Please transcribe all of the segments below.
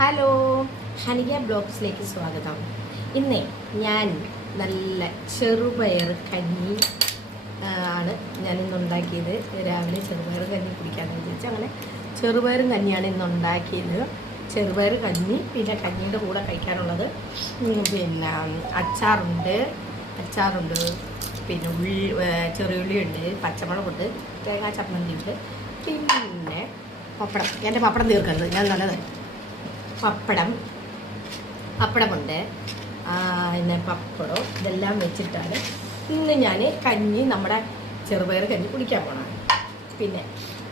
Hello ഹനിക ബ്ലോഗ്സിലേക്ക് സ്വാഗതം. ഇന്ന് ഞാൻ നല്ല ചെറുപയർ കഞ്ഞി ആണ് ഞാൻ ഇന്ന് ഉണ്ടാക്കിയത്. രാവിലെ ചെറുപയർ കഞ്ഞി കുടിക്കാമെന്ന് വിചാരിച്ചു അങ്ങനെ ചെറുപയറും കഞ്ഞിയാണ് ഇന്ന് ഉണ്ടാക്കിയത്. ചെറുപയർ കഞ്ഞി പിന്നെ കഞ്ഞിയുടെ കൂടെ കഴിക്കാനുള്ളത് പിന്നെ അച്ചാറുണ്ട് അച്ചാറുണ്ട് പിന്നെ ഉള്ളി ചെറിയുള്ളിയുണ്ട് പച്ചമുളകുണ്ട് തേങ്ങാ ചമ്മന്തി ഉണ്ട് പിന്നെ പപ്പടം. എന്റെ പപ്പടം തീർക്കരുത് ഞാൻ നല്ലത് പപ്പടം. പപ്പടമുണ്ട്. പിന്നെ പപ്പടം ഇതെല്ലാം വെച്ചിട്ടാണ് ഇന്ന് ഞാൻ കഞ്ഞി നമ്മുടെ ചെറുപയർ കഞ്ഞി കുടിക്കാൻ പോണത് പിന്നെ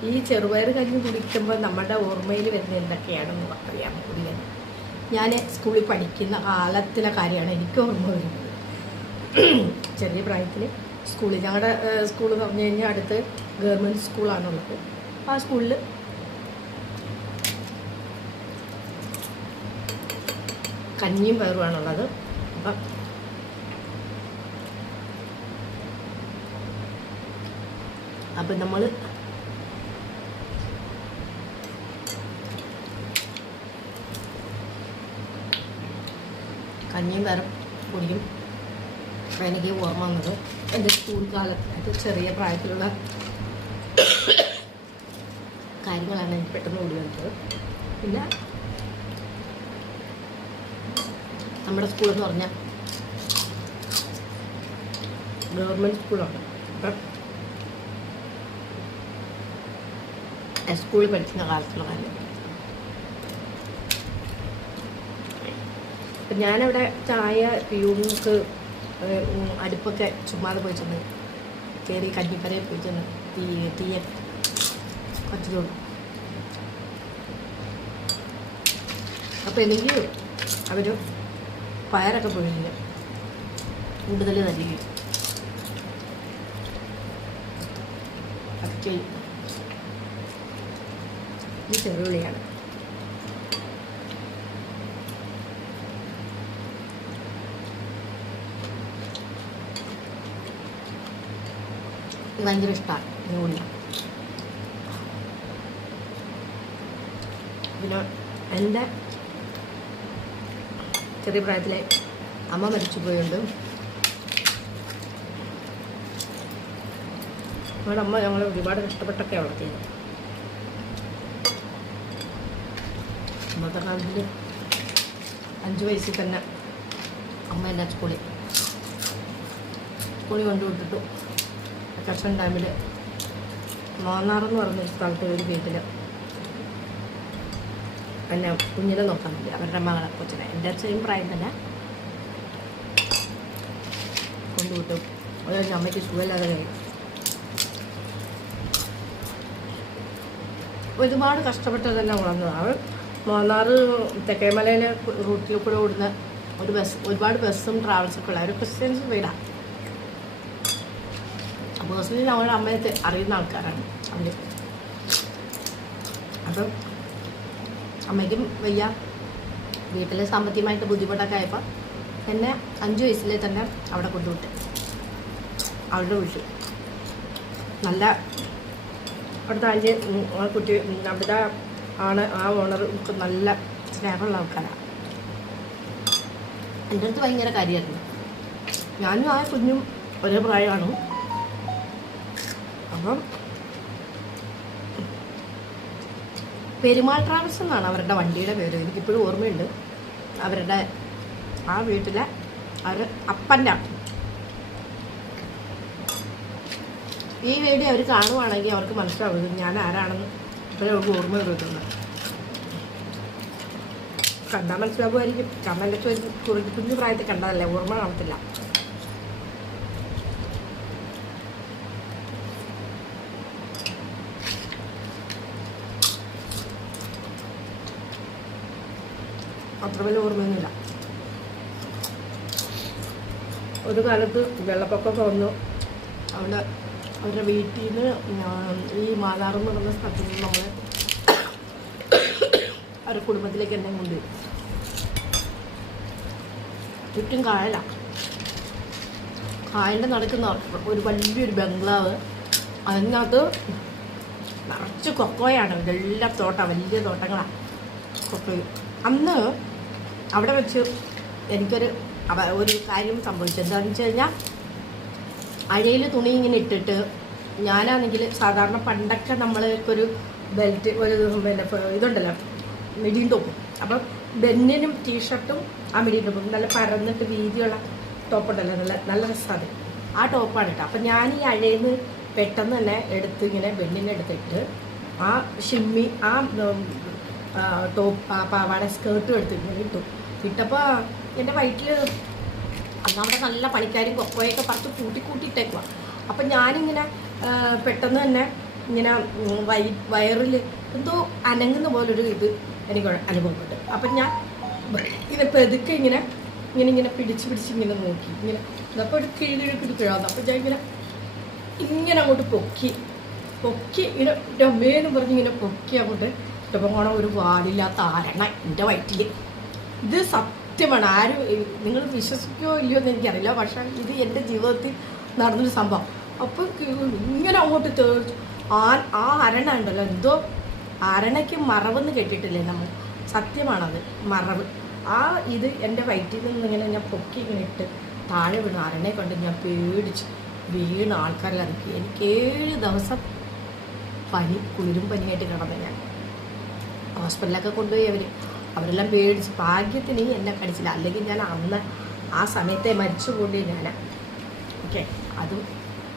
ഈ ചെറുപയർ കഞ്ഞി കുടിക്കുമ്പോൾ നമ്മുടെ ഓർമ്മയിൽ വരുന്ന എന്തൊക്കെയാണെന്ന് പറയാം കുടിക്കുന്നത് ഞാൻ സ്കൂളിൽ പഠിക്കുന്ന കാലത്തിലെ കാര്യമാണ് എനിക്ക് ഓർമ്മ വരുന്നത്. ചെറിയ പ്രായത്തിൽ സ്കൂളിൽ ഞങ്ങളുടെ സ്കൂൾ എന്ന് പറഞ്ഞു കഴിഞ്ഞാൽ അടുത്ത് ഗവൺമെന്റ് സ്കൂളാണുള്ളത് ആ സ്കൂളിൽ കഞ്ഞിയും പയറുമാണുള്ളത്. അപ്പം അപ്പം നമ്മൾ കഞ്ഞിയും പയറും അപ്പം എനിക്ക് ഓർമ്മ വന്നത് എന്റെ സ്കൂൾ കാലത്ത് ചെറിയ പ്രായത്തിലുള്ള കാര്യങ്ങളാണ് എനിക്ക് പെട്ടെന്ന് ഓടി വന്നത്. പിന്നെ നമ്മുടെ സ്കൂൾ എന്ന് പറഞ്ഞാൽ ഗവൺമെന്റ് സ്കൂളാണ് അപ്പം സ്കൂളിൽ പഠിക്കുന്ന കാലത്തുള്ള കാര്യം. അപ്പം ഞാനവിടെ ചായ പിയൂണിക്ക് അടുപ്പൊക്കെ ചുമ്മാതെ പോയി ചെന്ന് കയറി കഞ്ഞിക്കരയിൽ പോയി ചെന്ന് തീ തീയെ കത്തിച്ചോളൂ അപ്പോൾ എനിക്ക് അവർ പയറൊക്കെ പൊഴിഞ്ഞ് കൂടുതൽ നൽകി പച്ചയും ഈ ചെറുള്ളിയാണ് ഭയങ്കര ഇഷ്ടമാണ് ഉള്ളി. പിന്നെ എന്റെ ചെറിയ പ്രായത്തിലെ അമ്മ മരിച്ചു പോയുണ്ട് ഞങ്ങളുടെ അമ്മ ഞങ്ങളെ ഒരുപാട് കഷ്ടപ്പെട്ടൊക്കെ വളർത്തിയത്. അന്നത്തെ കാലത്തിൽ അഞ്ച് വയസ്സിൽ തന്നെ അമ്മ എന്നെ സ്കൂളിൽ സ്കൂളിൽ കൊണ്ടുവിട്ടിട്ടു. വെക്കേഷൻ ഡാമിൽ മൂന്നാറെന്ന് പറഞ്ഞ ഒരു സ്ഥലത്ത് ഒരു വീട്ടിൽ എന്നെ കുഞ്ഞിനെ നോക്കാൻ വേണ്ടി അവരുടെ മകളെ കൊച്ചിനെ. എന്റെ സെയിം പ്രായം തന്നെ. കൊണ്ടുവിട്ടു അത് കഴിഞ്ഞ് അമ്മയ്ക്ക് സുഖമില്ലാതെ കഴിയും ഒരുപാട് കഷ്ടപ്പെട്ട് തന്നെ വളർന്നത്. അവൾ മൂന്നാറ് തെക്കേമലയിലെ റൂട്ടിൽ കൂടെ ഓടുന്ന ഒരു ബസ് ഒരുപാട് ബസ്സും ട്രാവൽസൊക്കെ ഉള്ള ഒരു ക്രിസ്ത്യൻസ് വീടാണ് പേഴ്സണലി അവളുടെ അമ്മയെ അറിയുന്ന ആൾക്കാരാണ് അവർ അപ്പം അമ്മയ്ക്കും വയ്യ. വീട്ടിൽ സാമ്പത്തികമായിട്ട് ബുദ്ധിമുട്ടൊക്കെ ആയപ്പോൾ എന്നെ അഞ്ച് വയസ്സിലെ തന്നെ അവിടെ കൊണ്ടുവിട്ട്. അവളുടെ വീട്ടിൽ. നല്ല അവിടുത്തെ അഞ്ച് ആ കുട്ടി അവിടുത്തെ ആണ് ആ ഓണർ നല്ല സ്നേഹമുള്ള ആൾക്കാരാണ് എന്റെ അടുത്ത് ഭയങ്കര കാര്യമായിരുന്നു. ഞാനും ആ കുഞ്ഞും ഒരേ പ്രായമാണ്. അപ്പം പെരുമാൾ ട്രാവൽസ് എന്നാണ് അവരുടെ വണ്ടിയുടെ പേര്. എനിക്കിപ്പോഴും ഓർമ്മയുണ്ട്. അവരുടെ ആ വീട്ടിലെ അവർ അപ്പന്റെ ഈ വീഡിയോ അവർ കാണുവാണെങ്കിൽ അവർക്ക് മനസ്സിലാവും ഞാൻ ആരാണെന്ന്. ഇപ്പോഴും അവർക്ക് ഓർമ്മ വരുന്നത് കണ്ടാൽ മനസ്സിലാവുമായിരിക്കും. ചോദിച്ചു കുറിച്ച് കുഞ്ഞു പ്രായത്തിൽ കണ്ടതല്ലേ? ഓർമ്മ കാണത്തില്ല. അത്ര വലിയ ഓർമ്മയൊന്നുമില്ല. ഒരു കാലത്ത് വെള്ളപ്പൊക്കമൊക്കെ വന്നു. അവിടെ അവരുടെ വീട്ടിൽ നിന്ന് ഈ മാതാറും നടന്ന സ്ഥലത്ത് നിന്ന് നമ്മൾ അവരുടെ കുടുംബത്തിലേക്ക് എന്നെ കൊണ്ടുപോയി ചുറ്റും കായലാണ് കായലിന്റെ നടക്കുന്ന ഒരു വലിയൊരു ബംഗ്ലാവ്. അതിനകത്ത് നിറച്ച് കൊക്കോയാണ്. ഇതെല്ലാം തോട്ടം വലിയ തോട്ടങ്ങളാണ് കൊക്കോയും അന്ന് അവിടെ വെച്ച് എനിക്കൊരു ഒരു കാര്യം സംഭവിച്ചു. എന്താണെന്ന് വെച്ച് കഴിഞ്ഞാൽ അഴയിൽ തുണി ഇങ്ങനെ ഇട്ടിട്ട് ഞാനാണെങ്കിൽ സാധാരണ പണ്ടൊക്കെ നമ്മൾക്കൊരു ബെൽറ്റ് ഒരു പിന്നെ ഇതുണ്ടല്ലോ മിടിയും ടോപ്പും അപ്പം ബെന്നിനും ടീഷർട്ടും ആ മിടിയും ടോപ്പും നല്ല പരന്നിട്ട് വീതിയുള്ള ടോപ്പുണ്ടല്ലോ നല്ല നല്ല രസമാണ് ആ ടോപ്പാണ് കേട്ടോ അപ്പം ഞാൻ ഈ അഴയിൽ നിന്ന് പെട്ടെന്ന് തന്നെ എടുത്ത് ഇങ്ങനെ ബെന്നിനെ എടുത്തിട്ട് ആ ഷിമ്മി ആ ടോപ്പ് പാവാട സ്കേർട്ടും എടുത്തിട്ട് ഇട്ടു. ഇട്ടപ്പോൾ എന്റെ വയറ്റിൽ അന്നവിടെ നല്ല പണിക്കാരും കൊക്കോയൊക്കെ പറിച്ച് കൂട്ടി കൂട്ടിയിട്ടേക്കുക അപ്പം ഞാനിങ്ങനെ പെട്ടെന്ന് തന്നെ ഇങ്ങനെ വയ വയറിൽ എന്തോ അനങ്ങുന്ന പോലൊരു ഇത് എനിക്ക് അനുഭവപ്പെട്ടു. അപ്പം ഞാൻ ഇത് പെതുക്കെ ഇങ്ങനെ ഇങ്ങനെ ഇങ്ങനെ പിടിച്ച് പിടിച്ച് ഇങ്ങനെ നോക്കി. ഇങ്ങനെ ഇതൊക്കെ ഒരു കിഴി കിഴി കിഴി കിഴാന്ന് അപ്പം ഞാൻ ഇങ്ങനെ ഇങ്ങനെ അങ്ങോട്ട് പൊക്കി പൊക്കി ഇങ്ങനെ രമേന്ന് പറഞ്ഞ് ഇങ്ങനെ പൊക്കി അങ്ങോട്ട്. ഇപ്പം ഒരു വാലില്ലാത്ത ആരണ എന്റെ വയറ്റിൽ ഇത് സത്യമാണ്. ആരും നിങ്ങൾ വിശ്വസിക്കുകയോ ഇല്ലയോ എന്ന് എനിക്കറിയില്ല. പക്ഷേ ഇത് എന്റെ ജീവിതത്തിൽ നടന്നൊരു സംഭവം. അപ്പോൾ ഇങ്ങനെ അങ്ങോട്ട് തേർച്ചു ആ ആ അരണ ഉണ്ടല്ലോ. എന്തോ അരണയ്ക്ക് മറവെന്ന് കേട്ടിട്ടില്ലേ നമ്മൾ? സത്യമാണത്. മറവ്. ആ ഇത് എന്റെ വയറ്റിൽ നിന്ന് ഇങ്ങനെ ഞാൻ പൊക്കി ഇങ്ങനെ ഇട്ട് താഴെ വീണു. അരണയെ കൊണ്ട് ഞാൻ പേടിച്ച് വീണ ആൾക്കാരെ ഇറക്കി എനിക്ക് ഏഴ് ദിവസം പനി കുളിരും പനിയായിട്ട് കിടന്നു ഞാൻ. ഹോസ്പിറ്റലിലൊക്കെ കൊണ്ടുപോയി അവർ അവരെല്ലാം പേടിച്ച് ഭാഗ്യത്തിന് എന്നെ കടിച്ചില്ല. അല്ലെങ്കിൽ ഞാൻ അന്ന് ആ സമയത്തെ മരിച്ചു കൂടി ഞാൻ ഓക്കെ അതും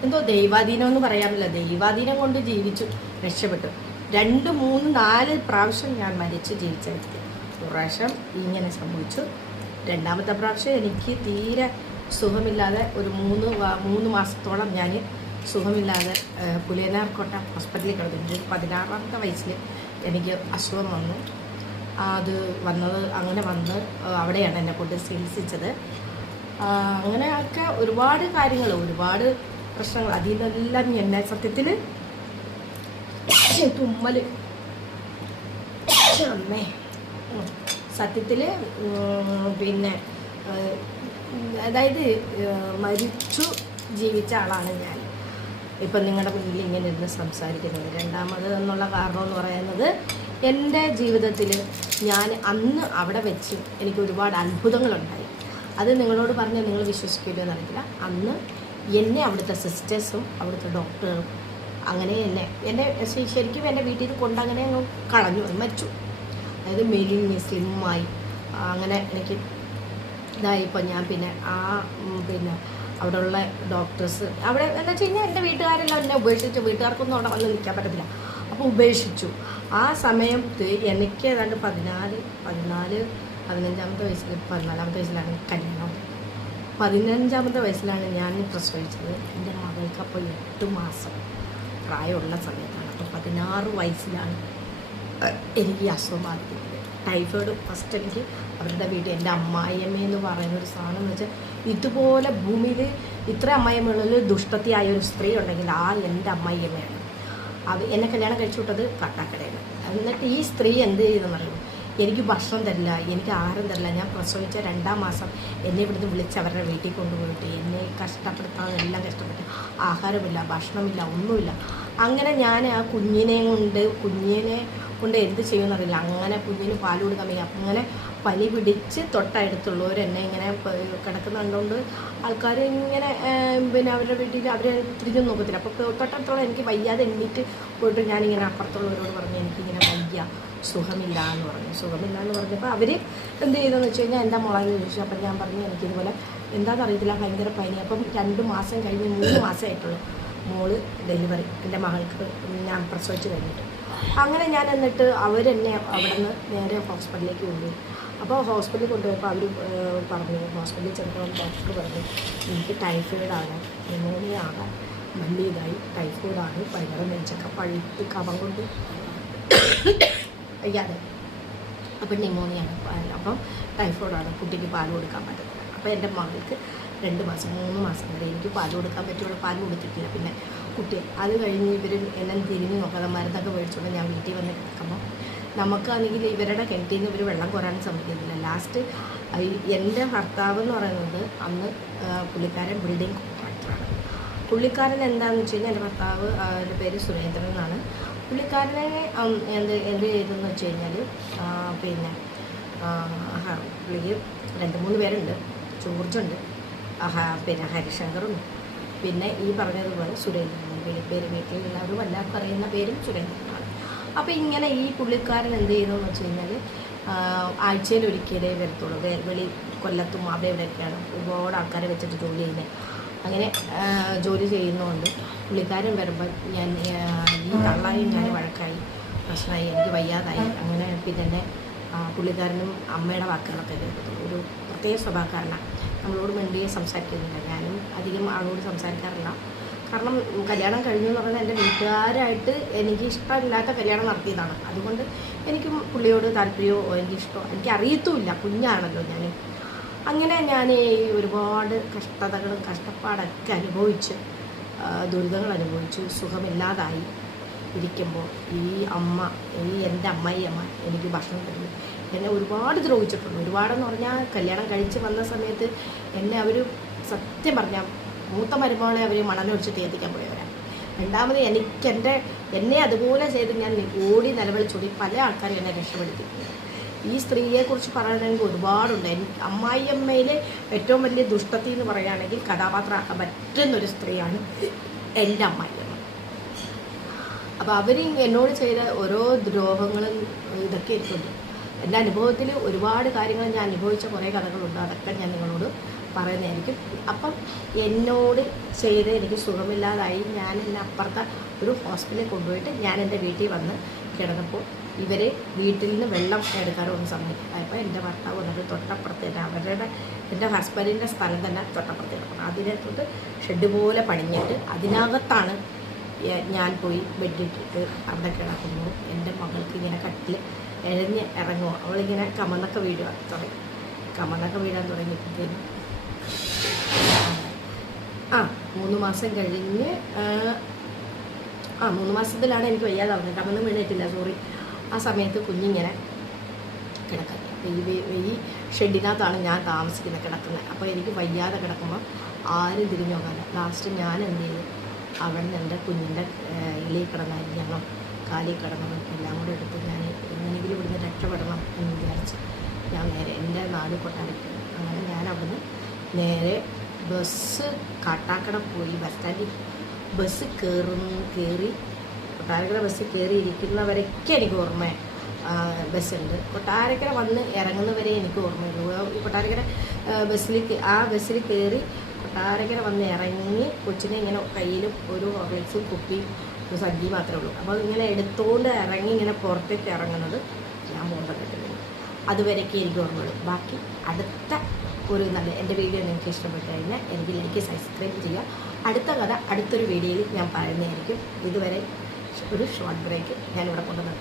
എന്തോ ദൈവാധീനം എന്ന് പറയാമല്ല ദൈവാധീനം കൊണ്ട് ജീവിച്ചു രക്ഷപ്പെട്ടു. രണ്ട് മൂന്ന് നാല് പ്രാവശ്യം ഞാൻ മരിച്ച് ജീവിച്ച വ്യക്തി ഒരു പ്രാവശ്യം ഇങ്ങനെ സംഭവിച്ചു. രണ്ടാമത്തെ പ്രാവശ്യം എനിക്ക് തീരെ സുഖമില്ലാതെ ഒരു മൂന്ന് മൂന്ന് മാസത്തോളം ഞാൻ സുഖമില്ലാതെ പുലിയനാർക്കോട്ട ഹോസ്പിറ്റലിൽ കിടന്നു. പതിനാറാമത്തെ വയസ്സിൽ എനിക്ക് അസുഖം വന്നു. അത് വന്നത് അങ്ങനെ വന്ന് അവിടെയാണ് എന്നെ കൊണ്ട് ചികിത്സിച്ചത്. അങ്ങനെയൊക്കെ ഒരുപാട് കാര്യങ്ങൾ ഒരുപാട് പ്രശ്നങ്ങൾ. അതിൽ നിന്നെല്ലാം എന്നെ സത്യത്തിൽ തുമ്മൽ അമ്മേ. സത്യത്തിൽ പിന്നെ അതായത് മരിച്ചു ജീവിച്ച ആളാണ് ഞാൻ. ഇപ്പം നിങ്ങളുടെ മുന്നിൽ ഇങ്ങനെ ഇരുന്ന് സംസാരിക്കുന്നത്. രണ്ടാമത് എന്നുള്ള കാരണം എന്ന് പറയുന്നത് എന്റെ ജീവിതത്തിൽ ഞാൻ അന്ന് അവിടെ വെച്ച് എനിക്ക് ഒരുപാട് അത്ഭുതങ്ങളുണ്ടായി. അത് നിങ്ങളോട് പറഞ്ഞാൽ നിങ്ങൾ വിശ്വസിക്കില്ല എന്നറിയില്ല. അന്ന് എന്നെ അവിടുത്തെ സിസ്റ്റേഴ്സും അവിടുത്തെ ഡോക്ടറും അങ്ങനെ എന്നെ എന്റെ ശരിക്കും എന്റെ വീട്ടിൽ നിന്ന് കൊണ്ടങ്ങനെ അങ്ങ് കളഞ്ഞു മരിച്ചു. അതായത് മെലിഞ്ഞ് സ്ലിമ്മായി അങ്ങനെ എനിക്ക് ഇതായിപ്പോൾ ഞാൻ പിന്നെ ആ പിന്നെ അവിടെയുള്ള ഡോക്ടേഴ്സ് അവിടെ എന്താ വെച്ച് കഴിഞ്ഞാൽ എന്റെ വീട്ടുകാരെല്ലാം എന്നെ ഉപേക്ഷിച്ച് വീട്ടുകാർക്കൊന്നും അവിടെ വന്ന് നിൽക്കാൻ പറ്റത്തില്ല. അപ്പോൾ ഉപേക്ഷിച്ചു. ആ സമയത്ത് എനിക്ക് ഏതാണ്ട് പതിനാല് പതിനാല് പതിനഞ്ചാമത്തെ വയസ്സിൽ പതിനാലാമത്തെ വയസ്സിലാണ് കല്യാണം. പതിനഞ്ചാമത്തെ വയസ്സിലാണ് ഞാൻ പ്രസവിച്ചത്. എന്റെ മകൾക്ക് അപ്പോൾ എട്ട് മാസം പ്രായമുള്ള സമയത്താണ്. അപ്പോൾ പതിനാറ് വയസ്സിലാണ് എനിക്ക് അസുഖം ബാധിക്കുന്നത്. ടൈഫോയിഡ് ഫസ്റ്റ് എനിക്ക് അവരുടെ വീട്ടിൽ എന്റെ അമ്മായിയമ്മ എന്ന് പറയുന്ന ഒരു സാധനം എന്ന് വെച്ചാൽ ഇതുപോലെ ഭൂമിയിൽ ഇത്ര അമ്മായിയമ്മകളിൽ ദുഷ്ടത്തിയായ ഒരു സ്ത്രീ ഉണ്ടെങ്കിൽ ആ എന്റെ അമ്മായിയമ്മയാണ്. എന്നെ കല്യാണം കഴിച്ചു വിട്ടത് കാട്ടാക്കടയിൽ എന്നിട്ട് ഈ സ്ത്രീ എന്ത് ചെയ്തെന്ന് പറയുന്നു എനിക്ക് ഭക്ഷണം തരില്ല എനിക്ക് ആഹാരം തരില്ല ഞാൻ പ്രസവിച്ച രണ്ടാം മാസം എന്നെ ഇവിടുന്ന് വിളിച്ച് അവരുടെ വീട്ടിൽ കൊണ്ടുപോയിട്ട് എന്നെ കഷ്ടപ്പെടുത്താൻ എല്ലാം കഷ്ടപ്പെട്ട് ആഹാരമില്ല ഭക്ഷണമില്ല ഒന്നുമില്ല. അങ്ങനെ ഞാൻ ആ കുഞ്ഞിനെ കൊണ്ട് കുഞ്ഞിനെ കൊണ്ട് എന്ത് ചെയ്യുമെന്നറിയില്ല. അങ്ങനെ കുഞ്ഞിന് പാൽ കൊടുക്കാൻ വയ്യ അങ്ങനെ പനി പിടിച്ച് തൊട്ടടുത്തുള്ളവർ എന്നെ ഇങ്ങനെ കിടക്കുന്നുണ്ടോണ്ട് ആൾക്കാർ ഇങ്ങനെ പിന്നെ അവരുടെ വീട്ടിൽ അവർ തിരിഞ്ഞു നോക്കത്തില്ല. അപ്പോൾ തൊട്ടടുത്തോളം എനിക്ക് വയ്യാതെ എണ്ണീറ്റ് പോയിട്ട് ഞാനിങ്ങനെ അപ്പുറത്തുള്ളവരോട് പറഞ്ഞു എനിക്കിങ്ങനെ വയ്യ. സുഖമില്ല എന്ന് പറഞ്ഞു. സുഖമില്ല എന്ന് പറഞ്ഞപ്പോൾ അവർ എന്ത് ചെയ്തെന്ന് വെച്ച് കഴിഞ്ഞാൽ എന്താ മുളക് ചോദിച്ചു അപ്പം ഞാൻ പറഞ്ഞു എനിക്കിതുപോലെ എന്താണെന്ന് അറിയത്തില്ല ഭയങ്കര പനി. അപ്പം രണ്ട് മാസം കഴിഞ്ഞ് മൂന്ന് മാസമായിട്ടുള്ളൂ മോൾ ഡെലിവറി. എന്റെ മകൾക്ക് ഞാൻ പ്രസവിച്ച് കഴിഞ്ഞിട്ട്. അങ്ങനെ ഞാൻ എന്നിട്ട് അവരെന്നെ അവിടെ നിന്ന് നേരെ ഹോസ്പിറ്റലിലേക്ക് കൊണ്ടുപോയി. അപ്പോൾ ഹോസ്പിറ്റലിൽ കൊണ്ടുപോയപ്പോൾ അവർ പറഞ്ഞു ഹോസ്പിറ്റലിൽ ചെന്നപ്പോൾ ഡോക്ടർ പറഞ്ഞു എനിക്ക് ടൈഫോയിഡാണ് ന്യൂമോണിയ ആകാം വലിയ ഇതായി ടൈഫോയിഡാണ് ഭയങ്കര നെഞ്ചൊക്കെ പഴുത്ത് കവം കൊണ്ട് അയ്യാതെ. അപ്പം ന്യൂമോണിയാണ് അപ്പം ടൈഫോയിഡാണ് കുട്ടിക്ക് പാൽ കൊടുക്കാൻ പറ്റത്തില്ല. അപ്പോൾ എന്റെ മകൾക്ക് രണ്ട് മാസം മൂന്ന് മാസം വരെ എനിക്ക് പാൽ കൊടുക്കാൻ പറ്റുള്ള പാൽ കൊടുത്തിട്ടില്ല. പിന്നെ കുട്ടി. അത് കഴിഞ്ഞ് ഇവർ എല്ലാം തിരിഞ്ഞ് നോക്കാതെ മരുന്നൊക്കെ മേടിച്ചുകൊണ്ട് ഞാൻ വീട്ടിൽ വന്ന് കിടക്കുമ്പോൾ നമുക്കാണെങ്കിൽ ഇവരുടെ കിണറ്റിൽ നിന്ന് ഇവർ വെള്ളം കുറയാൻ സമ്മതിക്കുന്നില്ല. ലാസ്റ്റ് എന്റെ ഭർത്താവ് എന്ന് പറയുന്നത് അന്ന് പുള്ളിക്കാരൻ ബിൽഡിംഗ് കോൺട്രാക്ടറാണ് പുള്ളിക്കാരൻ എന്താണെന്ന് വെച്ച് കഴിഞ്ഞാൽ എന്റെ ഭർത്താവ് എന്റെ പേര് സുരേന്ദ്രൻ എന്നാണ്. പുള്ളിക്കാരനെ എന്ത് എന്ത് ചെയ്തെന്ന് വെച്ച് കഴിഞ്ഞാൽ പിന്നെ പുള്ളിക്ക് രണ്ട് മൂന്ന് പേരുണ്ട്. ജോർജുണ്ട് പിന്നെ ഹരിശങ്കറും പിന്നെ ഈ പറഞ്ഞതുപോലെ സുരേന്ദ്രനാണ്. പേര് വീട്ടിൽ എല്ലാവരും എല്ലാവർക്കും അറിയുന്ന പേരും സുരേന്ദ്രനാണ്. അപ്പോൾ ഇങ്ങനെ ഈ പുള്ളിക്കാരൻ എന്ത് ചെയ്തു എന്ന് വെച്ച് കഴിഞ്ഞാൽ ആഴ്ചയിൽ ഒരിക്കലേ വരത്തുള്ളൂ. വെളി കൊല്ലത്തും അവിടെ ഇവിടെയൊക്കെയാണ് ഒരുപാട് ആൾക്കാരെ വെച്ചിട്ട് ജോലി ചെയ്യുന്നത് അങ്ങനെ ജോലി ചെയ്യുന്നതുകൊണ്ട് പുള്ളിക്കാരൻ വരുമ്പോൾ ഞാൻ ഈ കള്ളായും ഞാൻ വഴക്കായി പ്രശ്നമായി എനിക്ക് വയ്യാതായി അങ്ങനെ പിന്നെ പുള്ളിക്കാരനും അമ്മയുടെ വാക്കുകളൊക്കെ കേൾക്കത്തുള്ളൂ. ഒരു പ്രത്യേക സ്വഭാവക്കാരനാണ് നമ്മളോട് മിണ്ടിയെ സംസാരിക്കുന്നില്ല. ഞാനും അധികം ആളോട് സംസാരിക്കാറില്ല. കാരണം കല്യാണം കഴിഞ്ഞു എന്ന് പറഞ്ഞാൽ എന്റെ വീട്ടുകാരായിട്ട് എനിക്ക് ഇഷ്ടമില്ലാത്ത കല്യാണം നടത്തിയതാണ്. അതുകൊണ്ട് എനിക്കും പുള്ളിയോട് താല്പര്യമോ എനിക്കിഷ്ടമോ എനിക്ക് അറിയത്തുമില്ല കുഞ്ഞാണല്ലോ ഞാൻ അങ്ങനെ ഞാൻ ഒരുപാട് കഷ്ടതകളും കഷ്ടപ്പാടൊക്കെ അനുഭവിച്ച് ദുരിതങ്ങൾ അനുഭവിച്ചു. സുഖമില്ലാതായി ഇരിക്കുമ്പോൾ ഈ അമ്മ ഈ എന്റെ അമ്മായി അമ്മ എനിക്ക് ഭക്ഷണം തരുന്നു. എന്നെ ഒരുപാട് ദ്രോഹിച്ചിട്ടുണ്ട്. ഒരുപാടെന്ന് പറഞ്ഞാൽ കല്യാണം കഴിച്ച് വന്ന സമയത്ത് എന്നെ അവർ സത്യം പറഞ്ഞാൽ മൂത്ത മരുമകളെ അവർ മണലൊഴിച്ചിട്ട് എത്തിക്കാൻ പോയവരാണ് രണ്ടാമത് എനിക്ക് എന്റെ എന്നെ അതുപോലെ ചെയ്ത് ഞാൻ ഓടി നിലവിളിച്ചോടി പല ആൾക്കാരും എന്നെ രക്ഷപ്പെടുത്തി. ഈ സ്ത്രീയെക്കുറിച്ച് പറയണമെങ്കിൽ ഒരുപാടുണ്ട്. എനിക്ക് അമ്മായിയമ്മയിലെ ഏറ്റവും വലിയ ദുഷ്ടത്തി എന്ന് പറയുകയാണെങ്കിൽ കഥാപാത്രമാക്കാൻ പറ്റുന്നൊരു സ്ത്രീയാണ് എന്റെ അമ്മായിയമ്മ. അപ്പോൾ അവർ എന്നോട് ചെയ്ത ഓരോ ദ്രോഹങ്ങളും ഇതൊക്കെ എനിക്കുണ്ട് എന്റെ അനുഭവത്തിൽ ഒരുപാട് കാര്യങ്ങൾ ഞാൻ അനുഭവിച്ച കുറേ കഥകളുണ്ട്. അതൊക്കെ ഞാൻ നിങ്ങളോട് പറയുന്നതായിരിക്കും. അപ്പം എന്നോട് ചെയ്ത് എനിക്ക് സുഖമില്ലാതായി ഞാൻ എന്നെ അപ്പുറത്തെ ഒരു ഹോസ്പിറ്റലിൽ കൊണ്ടുപോയിട്ട് ഞാൻ എന്റെ വീട്ടിൽ വന്ന് കിടന്നപ്പോൾ ഇവർ വീട്ടിൽ നിന്ന് വെള്ളം എടുക്കാറ് ഒന്ന് സമ്മതിക്കും അപ്പോൾ എന്റെ ഭർത്താവ് വന്നിട്ട് തൊട്ടപ്പുറത്ത് തന്നെ അവരുടെ എന്റെ ഹസ്ബൻഡിന്റെ സ്ഥലം തന്നെ തൊട്ടപ്പുറത്ത് കിടക്കണം അതിനകത്തോട്ട് ഷെഡ് പോലെ പണിഞ്ഞിട്ട് അതിനകത്താണ് ഞാൻ പോയി ബെഡിട്ടിട്ട് അവിടെ കിടക്കുന്നു. എന്റെ മകൾക്ക് ഇങ്ങനെ കട്ടിൽ എഴഞ്ഞ് ഇറങ്ങുക അവളിങ്ങനെ കമന്നൊക്കെ വീഴുക തുടങ്ങി കമന്നൊക്കെ വീഴാൻ തുടങ്ങിയപ്പോഴത്തേനും ആ മൂന്ന് മാസം കഴിഞ്ഞ് ആ, മൂന്ന് മാസത്തിലാണ് എനിക്ക് വയ്യാതാവുന്നത് കമന്ന് വീണിട്ടില്ല സോറി ആ സമയത്ത് കുഞ്ഞിങ്ങനെ കിടക്കുക ഈ വി- ഈ ഷെഡിനകത്താണ് ഞാൻ താമസിക്കുന്നത് കിടക്കുന്നത്. അപ്പോൾ എനിക്ക് വയ്യാതെ കിടക്കുമ്പോൾ ആരും തിരിഞ്ഞു നോക്കാനില്ല ലാസ്റ്റ് ഞാൻ എന്ത് ചെയ്തു? അവിടെ നിന്ന് എന്റെ കുഞ്ഞിന്റെ ഇലയിൽ ഞങ്ങൾ കാലിൽ കിടന്നതും എല്ലാം കൂടെ എടുത്ത് ഞാൻ എങ്ങനെയെങ്കിലും ഇവിടുന്ന് രക്ഷപ്പെടണം എന്ന് വിചാരിച്ച് ഞാൻ നേരെ എന്റെ നാട് കൊട്ടാരത്തിൽ അങ്ങനെ ഞാൻ അവിടുന്ന് നേരെ ബസ് കാട്ടാക്കട പോയി ബസ് സ്റ്റാൻഡിൽ ബസ് കയറുന്നു കയറി കൊട്ടാരക്കര ബസ് കയറി ഇരിക്കുന്നവരൊക്കെ എനിക്ക് ഓർമ്മ ബസ്സുണ്ട് കൊട്ടാരക്കര വന്ന് ഇറങ്ങുന്നവരെ എനിക്ക് ഓർമ്മയുള്ളൂ. കൊട്ടാരക്കര ബസ്സിൽ ആ ബസ്സിൽ കയറി കൊട്ടാരക്കര വന്ന് ഇറങ്ങി കൊച്ചിനെ ഇങ്ങനെ കയ്യിലും ഒരു ഹോർലിക്സും കുപ്പി ഒരു സദ്യ മാത്രമേ ഉള്ളൂ. അപ്പോൾ ഇങ്ങനെ എടുത്തുകൊണ്ട് ഇറങ്ങി ഇങ്ങനെ പുറത്തേക്ക് ഇറങ്ങുന്നത് ഞാൻ മോണ്ടക്കെട്ടില്ല അതുവരെയൊക്കെ എനിക്ക് ഓർമ്മയുള്ളൂ. ബാക്കി അടുത്ത ഒരു നല്ല എന്റെ വീഡിയോ നിങ്ങൾക്ക് ഇഷ്ടപ്പെട്ട് കഴിഞ്ഞാൽ എനിക്ക് ലൈക്ക് സബ്സ്ക്രൈബ് ചെയ്യുക. അടുത്ത കഥ അടുത്തൊരു വീഡിയോയിൽ ഞാൻ പറയുന്നതായിരിക്കും. ഇതുവരെ ഒരു ഷോർട്ട് ബ്രേക്ക് ഞാനിവിടെ കൊണ്ടുവന്നു